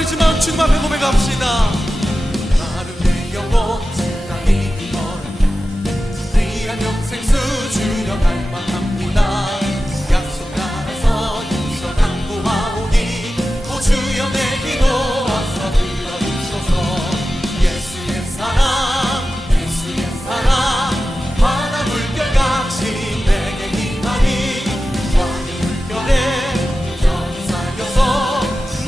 목마르지만 주님 앞에 고백합시다. 나를 내 영혼 땅이 걸어가 귀한 영생 수주려 갈망합니다. 약속 따라서 유서 당부하오니 오 주여 내 기도 와서 들어주소서. 예수의 사랑 예수의 사랑 바다 물결같이 내게 임하니 왕의 물결에 저리 살려서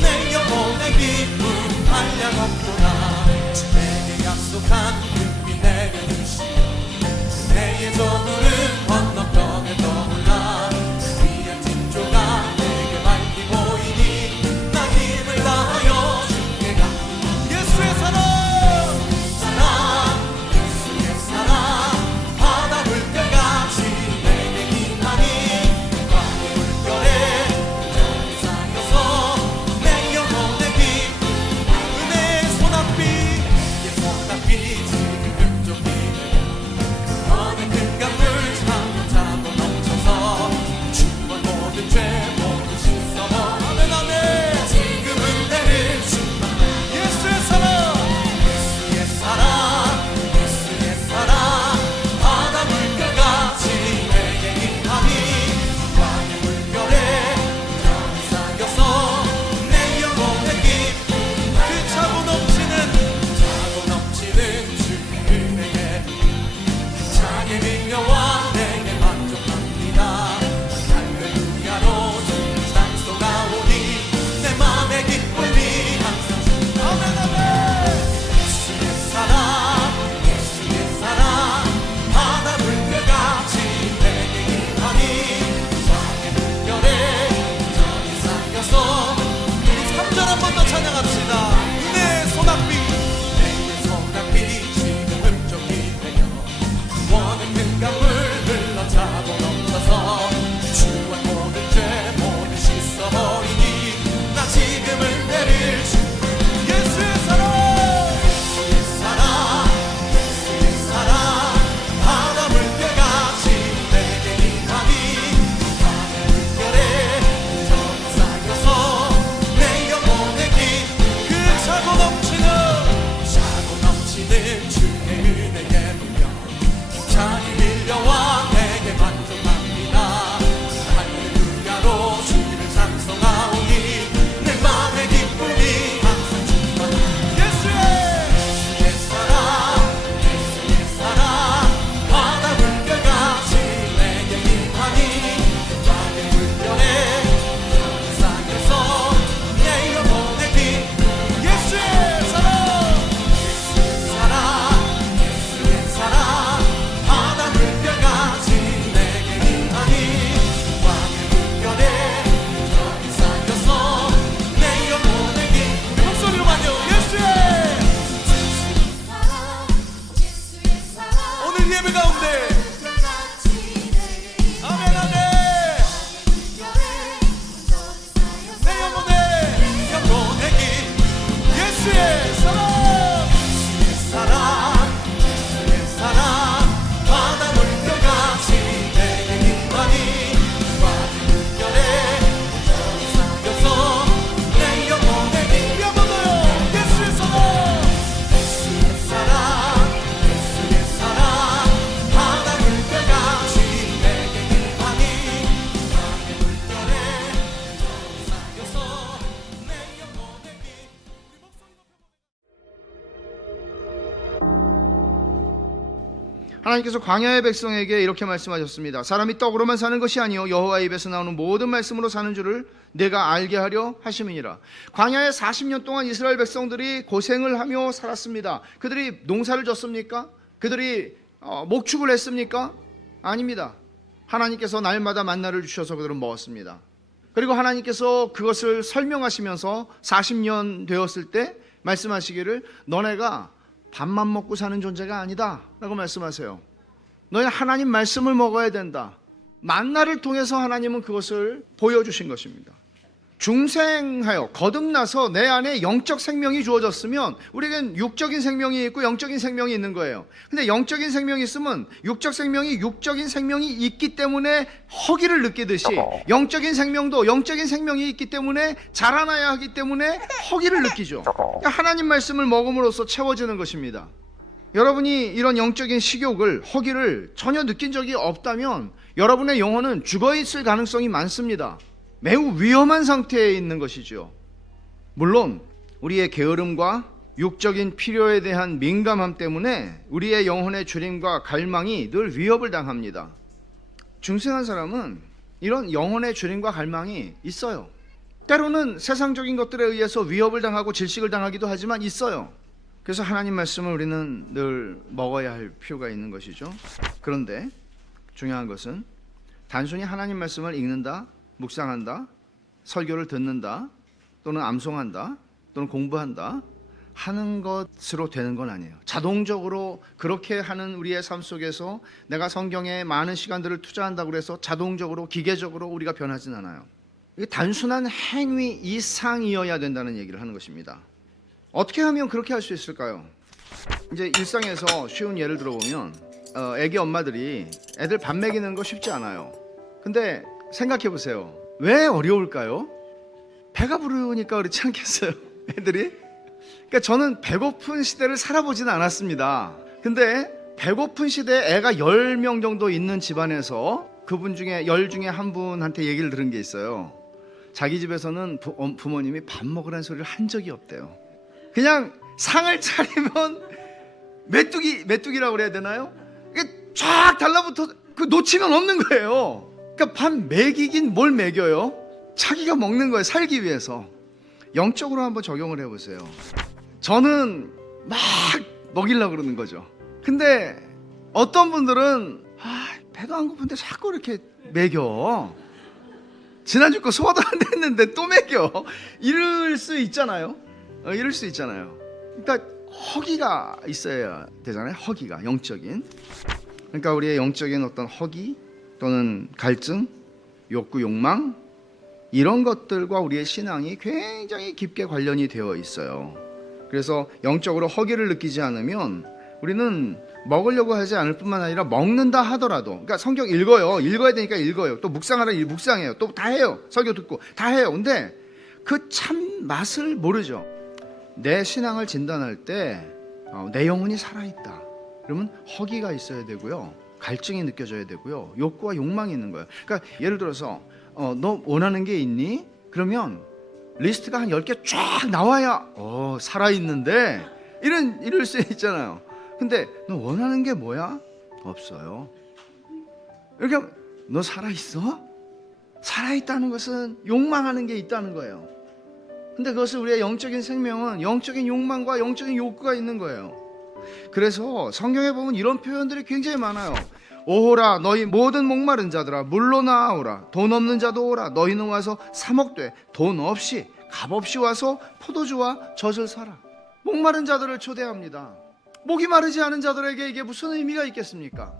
내 영혼의 기쁨 한량없구나. 내게 약속한 은빛 내게 주시오. 내의 저물은 건너편에 떠올라 위한 징조가 내게 밝히 보이니 나 힘을 다하여 주께 가. 예수의 사랑 예수의 사랑 바다 물결같이 내게 임하니 왕의 물결에 저리 쌓여서 내 영혼의 기쁨 은혜의 소낙비 내 소낙비 지금 흠족이네. 너의 큰 강물 차고 넘쳐서 주와 모든 죄 모두 씻어버. 아멘 아멘. 지금은 내를 충만해. 예수의 사랑 예수의 사랑 예수의 사랑 바다 물결같이 내게 임하니 왕의 물결에 저리 쌓여서 내 영혼의 기쁨 그 차고 넘치는 주의 은혜에 차게 밀려와 내게 만족합니다. 할렐루야로 주를 찬송하오니 내 맘의 기쁨이 항상 아멘 아멘. 예수의 사랑 바다 물결같이 내게 임하니 왕의 물결에 저리 쌓여서 우리 3절 한 번 더 찬양합시다. 은혜의 소낙비 내의 소낙비 지금 흠족이 되어 원의 큰 강물 흘러차고 넘쳐서 주와 모든 죄 모두 씻어버리니 나 지금은 내를 주. 예수의 사랑 예수의 사랑 바다 물결같이 내게 임하니 왕의 물결에 저리 쌓여서 내 영혼의 기쁨 그 차고 넘치는 주의 은혜에 물려 차게 밀려와 내게 만족합니다. 할렐루야로 주를 찬송하오니 내 맘의 기쁨이 항상 충만해. 예수의 사랑 바다 물결같이 내게 임하니 왕의 물결에 저리 쌓여서 내 영혼의 기쁨. 예수의 사랑 바다 물결같이 내게 임하니 왕의 물결에 저리 쌓여서 내 영혼의 기쁨. 목소리로만요. 오늘 예배 가운데 아멘 아멘. 내 영혼의 기쁨. 예수의 사랑 바다 물결같이 내게 임하니 왕의 물결에 저리 쌓여서 내 영혼의 기쁨. 한 번 더요. 예수의 사랑 바다 물결같이 내게 임하니 왕의 물결에 저리 쌓여서 내 영혼의 하나님께서 광야의 백성에게 이렇게 말씀하셨습니다. 사람이 떡으로만 사는 것이 아니요 여호와의 입에서 나오는 모든 말씀으로 사는 줄을 내가 알게 하려 하심이니라. 광야에 40년 동안 이스라엘 백성들이 고생을 하며 살았습니다. 그들이 농사를 졌습니까? 그들이 목축을 했습니까? 아닙니다. 하나님께서 날마다 만나를 주셔서 그들은 먹었습니다. 그리고 하나님께서 그것을 설명하시면서 40년 되었을 때 말씀하시기를 너네가 밥만 먹고 사는 존재가 아니다 라고 말씀하세요. 너희 하나님 말씀을 먹어야 된다. 만나를 통해서 하나님은 그것을 보여주신 것입니다. 중생하여 거듭나서 내 안에 영적 생명이 주어졌으면 우리에겐 육적인 생명이 있고 영적인 생명이 있는 거예요. 근데 영적인 생명이 있으면 육적인 생명이 있기 때문에 허기를 느끼듯이 영적인 생명도 영적인 생명이 있기 때문에 자라나야 하기 때문에 허기를 느끼죠. 그러니까 하나님 말씀을 먹음으로써 채워지는 것입니다. 여러분이 이런 영적인 식욕을, 허기를 전혀 느낀 적이 없다면 여러분의 영혼은 죽어 있을 가능성이 많습니다. 매우 위험한 상태에 있는 것이죠. 물론 우리의 게으름과 육적인 필요에 대한 민감함 때문에 우리의 영혼의 주림과 갈망이 늘 위협을 당합니다. 중생한 사람은 이런 영혼의 주림과 갈망이 있어요. 때로는 세상적인 것들에 의해서 위협을 당하고 질식을 당하기도 하지만 있어요. 그래서 하나님 말씀을 우리는 늘 먹어야 할 필요가 있는 것이죠. 그런데 중요한 것은 단순히 하나님 말씀을 읽는다, 묵상한다, 설교를 듣는다, 또는 암송한다, 또는 공부한다 하는 것으로 되는 건 아니에요. 자동적으로 그렇게 하는 우리의 삶 속에서 내가 성경에 많은 시간들을 투자한다고 해서 자동적으로 기계적으로 우리가 변하진 않아요. 이게 단순한 행위 이상이어야 된다는 얘기를 하는 것입니다. 어떻게 하면 그렇게 할 수 있을까요? 이제 일상에서 쉬운 예를 들어보면 애기 엄마들이 애들 밥 먹이는 거 쉽지 않아요. 근데 생각해 보세요. 왜 어려울까요? 배가 부르니까 그렇지 않겠어요? 애들이? 그러니까 저는 배고픈 시대를 살아보지는 않았습니다. 근데 배고픈 시대에 애가 10명 정도 있는 집안에서 그분 중에 10 중에 한 분한테 얘기를 들은 게 있어요. 자기 집에서는 부모님이 밥 먹으라는 소리를 한 적이 없대요. 그냥 상을 차리면 메뚜기라고 그래야 되나요? 이게 쫙 달라붙어 그 놓치면 없는 거예요. 그러니까 밥 먹이긴 뭘 먹여요? 자기가 먹는 거예요. 살기 위해서. 영적으로 한번 적용을 해보세요. 저는 막 먹이려고 그러는 거죠. 근데 어떤 분들은 배도 안 고픈데 자꾸 이렇게 먹여. 지난주 거 소화도 안 됐는데 또 먹여. 이럴 수 있잖아요. 이럴 수 있잖아요. 그러니까 허기가 있어야 되잖아요. 허기가 영적인. 그러니까 우리의 영적인 어떤 허기 또는 갈증, 욕구, 욕망 이런 것들과 우리의 신앙이 굉장히 깊게 관련이 되어 있어요. 그래서 영적으로 허기를 느끼지 않으면 우리는 먹으려고 하지 않을 뿐만 아니라 먹는다 하더라도, 그러니까 성경 읽어요. 읽어야 되니까 읽어요. 또 묵상하라 묵상해요. 또 다 해요. 설교 듣고 다 해요. 근데 그 참 맛을 모르죠. 내 신앙을 진단할 때 내 영혼이 살아있다. 그러면 허기가 있어야 되고요. 갈증이 느껴져야 되고요. 욕구와 욕망이 있는 거예요. 그러니까 예를 들어서 너 원하는 게 있니? 그러면 리스트가 한 10개 쫙 나와야 살아있는데 이럴 수 있잖아요. 근데 너 원하는 게 뭐야? 없어요. 이렇게 너 살아있어? 살아있다는 것은 욕망하는 게 있다는 거예요. 근데 그것을 우리의 영적인 생명은 영적인 욕망과 영적인 욕구가 있는 거예요. 그래서 성경에 보면 이런 표현들이 굉장히 많아요. 오호라 너희 모든 목마른 자들아 물로 나아오라. 돈 없는 자도 오라. 너희는 와서 사 먹되 돈 없이 값없이 와서 포도주와 젖을 사라. 목마른 자들을 초대합니다. 목이 마르지 않은 자들에게 이게 무슨 의미가 있겠습니까?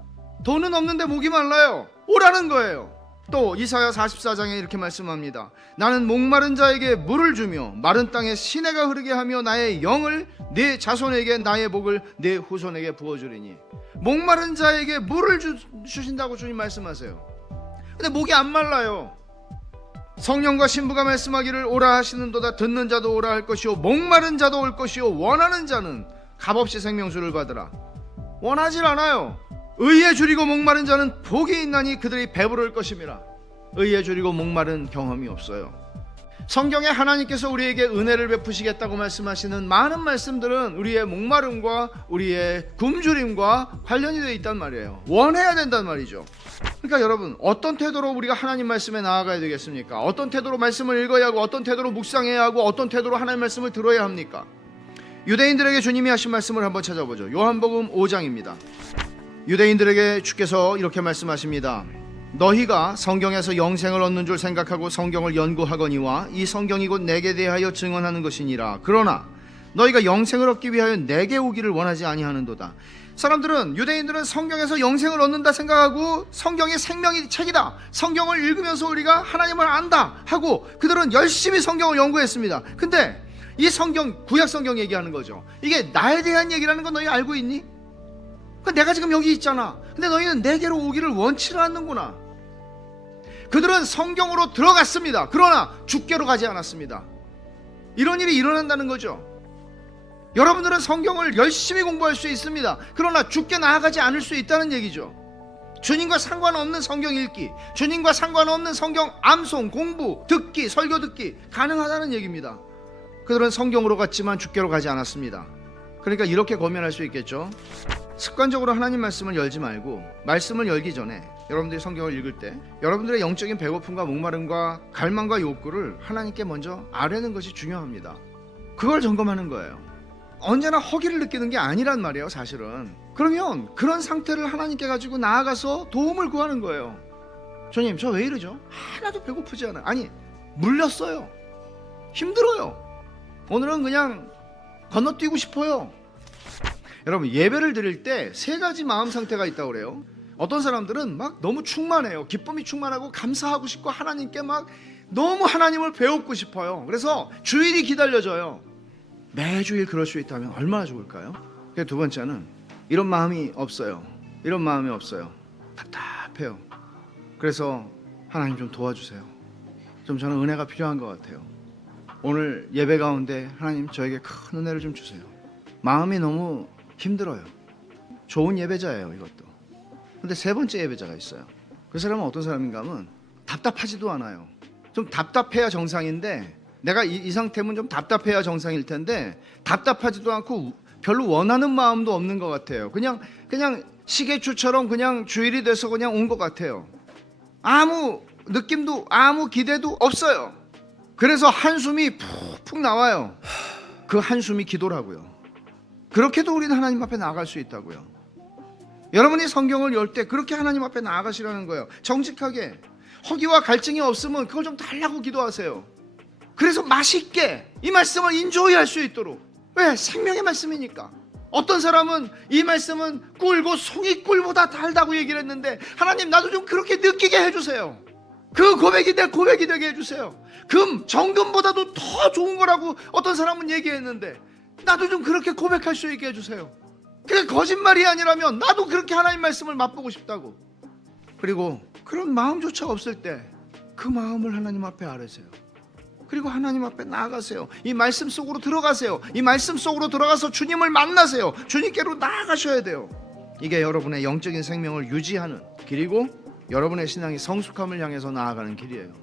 돈은 없는데 목이 말라요. 오라는 거예요. 또 이사야 44장에 이렇게 말씀합니다. 나는 목마른 자에게 물을 주며 마른 땅에 시내가 흐르게 하며 나의 영을 네 자손에게 나의 복을 네 후손에게 부어주리니. 목마른 자에게 물을 주신다고 주님 말씀하세요. 근데 목이 안 말라요. 성령과 신부가 말씀하기를 오라 하시는도다. 듣는 자도 오라 할 것이요 목마른 자도 올 것이요 원하는 자는 값없이 생명수를 받으라. 원하질 않아요. 의에 줄이고 목마른 자는 복이 있나니 그들이 배부를 것임이라. 의에 줄이고 목마른 경험이 없어요. 성경에 하나님께서 우리에게 은혜를 베푸시겠다고 말씀하시는 많은 말씀들은 우리의 목마름과 우리의 굶주림과 관련이 되어 있단 말이에요. 원해야 된단 말이죠. 그러니까 여러분, 어떤 태도로 우리가 하나님 말씀에 나아가야 되겠습니까? 어떤 태도로 말씀을 읽어야 하고 어떤 태도로 묵상해야 하고 어떤 태도로 하나님 말씀을 들어야 합니까? 유대인들에게 주님이 하신 말씀을 한번 찾아보죠. 요한복음 5장입니다. 유대인들에게 주께서 이렇게 말씀하십니다. 너희가 성경에서 영생을 얻는 줄 생각하고 성경을 연구하거니와 이 성경이 곧 내게 대하여 증언하는 것이니라. 그러나 너희가 영생을 얻기 위하여 내게 오기를 원하지 아니하는도다. 사람들은, 유대인들은 성경에서 영생을 얻는다 생각하고 성경이 생명의 책이다, 성경을 읽으면서 우리가 하나님을 안다 하고 그들은 열심히 성경을 연구했습니다. 근데 이 성경, 구약 성경 얘기하는 거죠. 이게 나에 대한 얘기라는 건 너희 알고 있니? 내가 지금 여기 있잖아. 근데 너희는 내게로 오기를 원치를 않는구나. 그들은 성경으로 들어갔습니다. 그러나 주께로 가지 않았습니다. 이런 일이 일어난다는 거죠. 여러분들은 성경을 열심히 공부할 수 있습니다. 그러나 주께 나아가지 않을 수 있다는 얘기죠. 주님과 상관없는 성경 읽기, 주님과 상관없는 성경 암송, 공부, 듣기, 설교 듣기 가능하다는 얘기입니다. 그들은 성경으로 갔지만 주께로 가지 않았습니다. 그러니까 이렇게 고민할 수 있겠죠. 습관적으로 하나님 말씀을 열지 말고 말씀을 열기 전에 여러분들이 성경을 읽을 때 여러분들의 영적인 배고픔과 목마름과 갈망과 욕구를 하나님께 먼저 아뢰는 것이 중요합니다. 그걸 점검하는 거예요. 언제나 허기를 느끼는 게 아니란 말이에요, 사실은. 그러면 그런 상태를 하나님께 가지고 나아가서 도움을 구하는 거예요. 주님, 저 왜 이러죠? 하나도 배고프지 않아요. 아니, 물렸어요. 힘들어요. 오늘은 그냥 건너뛰고 싶어요. 여러분, 예배를 드릴 때 세 가지 마음 상태가 있다고 그래요. 어떤 사람들은 막 너무 충만해요. 기쁨이 충만하고 감사하고 싶고 하나님께 막 너무 하나님을 배우고 싶어요. 그래서 주일이 기다려져요. 매주일 그럴 수 있다면 얼마나 좋을까요? 두 번째는 이런 마음이 없어요. 이런 마음이 없어요. 답답해요. 그래서 하나님 좀 도와주세요. 좀 저는 은혜가 필요한 것 같아요. 오늘 예배 가운데 하나님 저에게 큰 은혜를 좀 주세요. 마음이 너무 힘들어요. 좋은 예배자예요, 이것도. 근데 세 번째 예배자가 있어요. 그 사람은 어떤 사람인가 하면 답답하지도 않아요. 좀 답답해야 정상인데, 내가 이 상태면 좀 답답해야 정상일 텐데 답답하지도 않고 별로 원하는 마음도 없는 것 같아요. 그냥 시계추처럼 그냥 주일이 돼서 그냥 온 것 같아요. 아무 느낌도 아무 기대도 없어요. 그래서 한숨이 푹푹 나와요. 그 한숨이 기도라고요. 그렇게도 우리는 하나님 앞에 나아갈 수 있다고요. 여러분이 성경을 열 때 그렇게 하나님 앞에 나아가시라는 거예요. 정직하게. 허기와 갈증이 없으면 그걸 좀 달라고 기도하세요. 그래서 맛있게 이 말씀을 인조이할 수 있도록. 왜? 생명의 말씀이니까. 어떤 사람은 이 말씀은 꿀고 송이 꿀보다 달다고 얘기를 했는데, 하나님 나도 좀 그렇게 느끼게 해주세요. 그 고백이 내 고백이 되게 해주세요. 정금보다도 더 좋은 거라고 어떤 사람은 얘기했는데 나도 좀 그렇게 고백할 수 있게 해주세요. 그게 거짓말이 아니라면 나도 그렇게 하나님 말씀을 맛보고 싶다고. 그리고 그런 마음조차 없을 때 그 마음을 하나님 앞에 아뢰세요. 그리고 하나님 앞에 나아가세요. 이 말씀 속으로 들어가세요. 이 말씀 속으로 들어가서 주님을 만나세요. 주님께로 나아가셔야 돼요. 이게 여러분의 영적인 생명을 유지하는 길이고 여러분의 신앙이 성숙함을 향해서 나아가는 길이에요.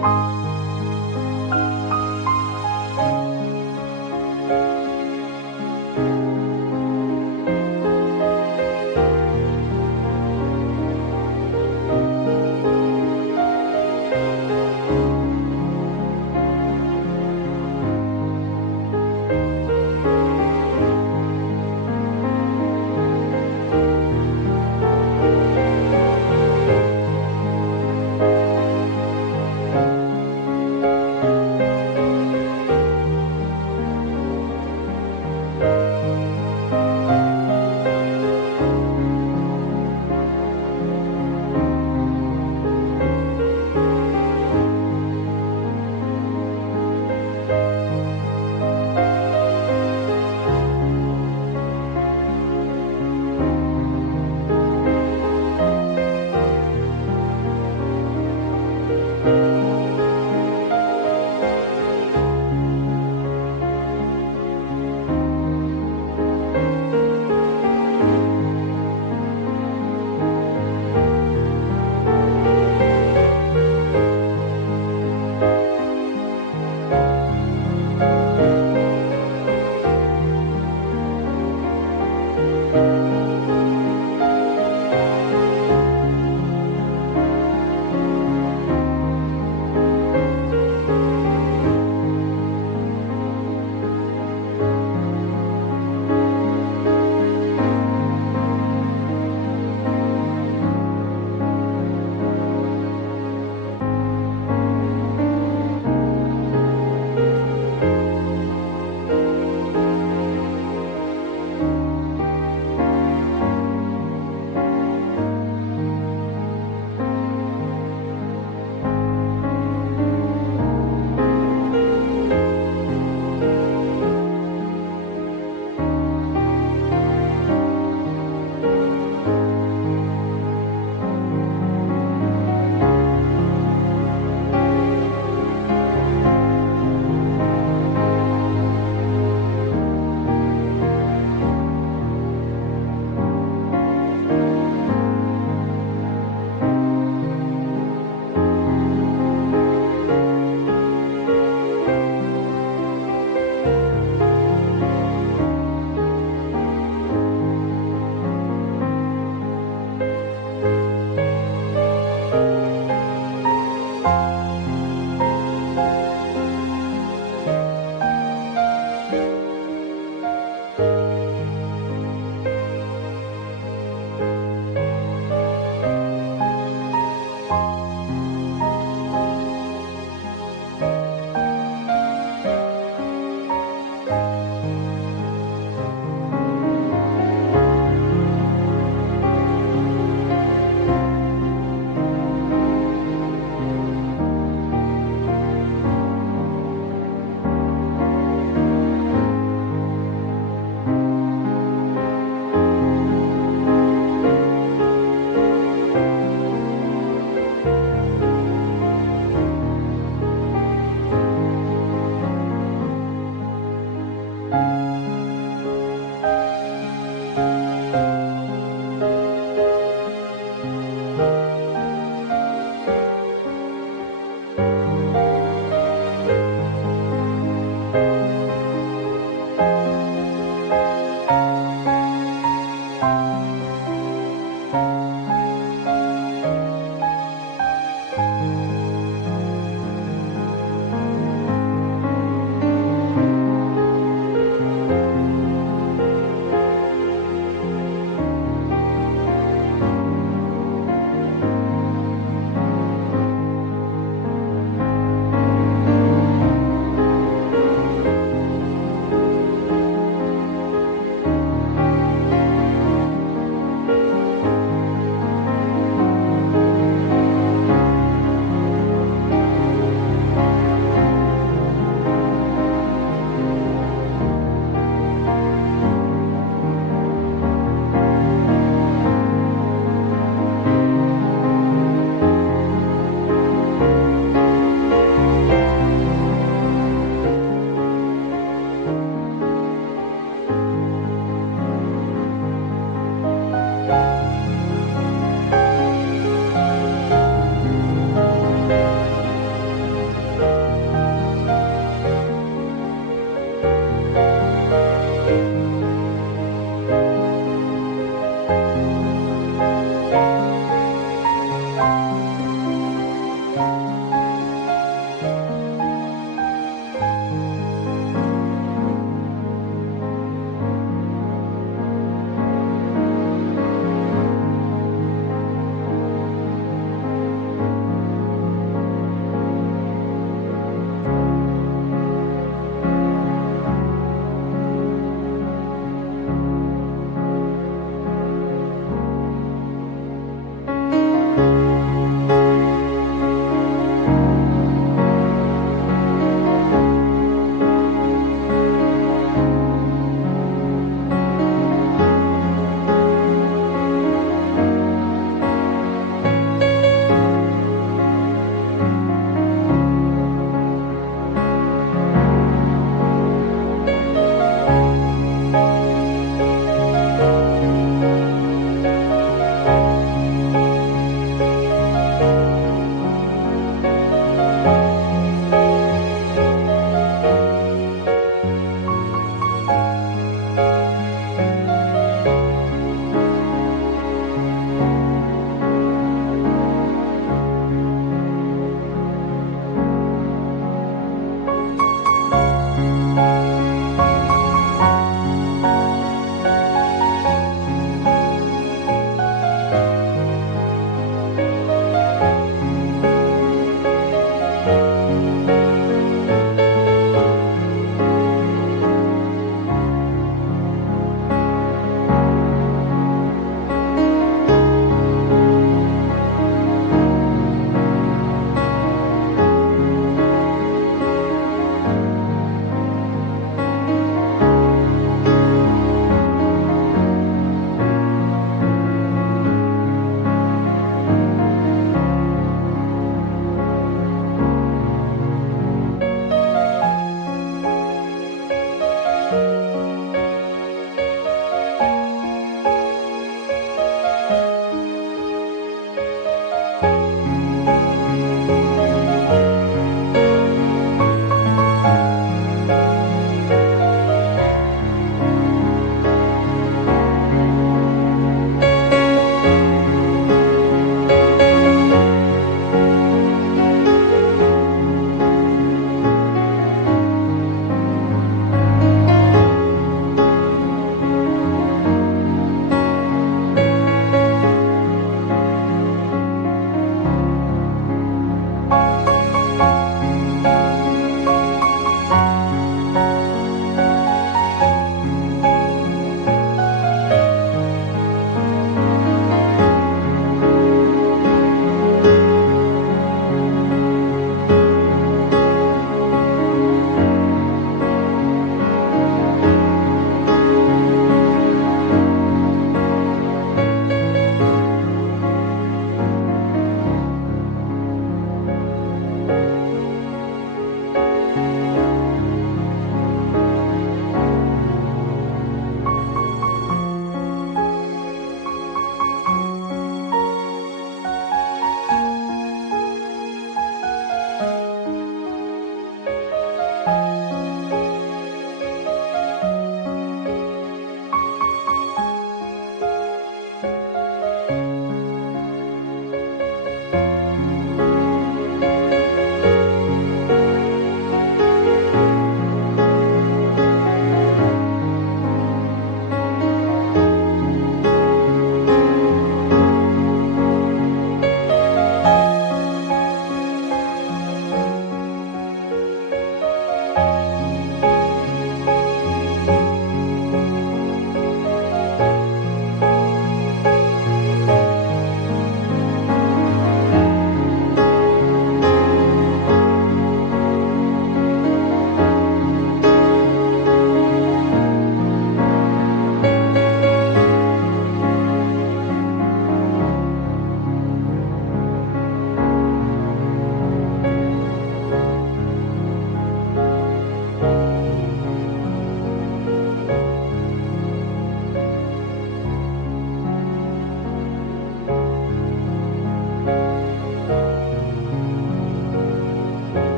아멘.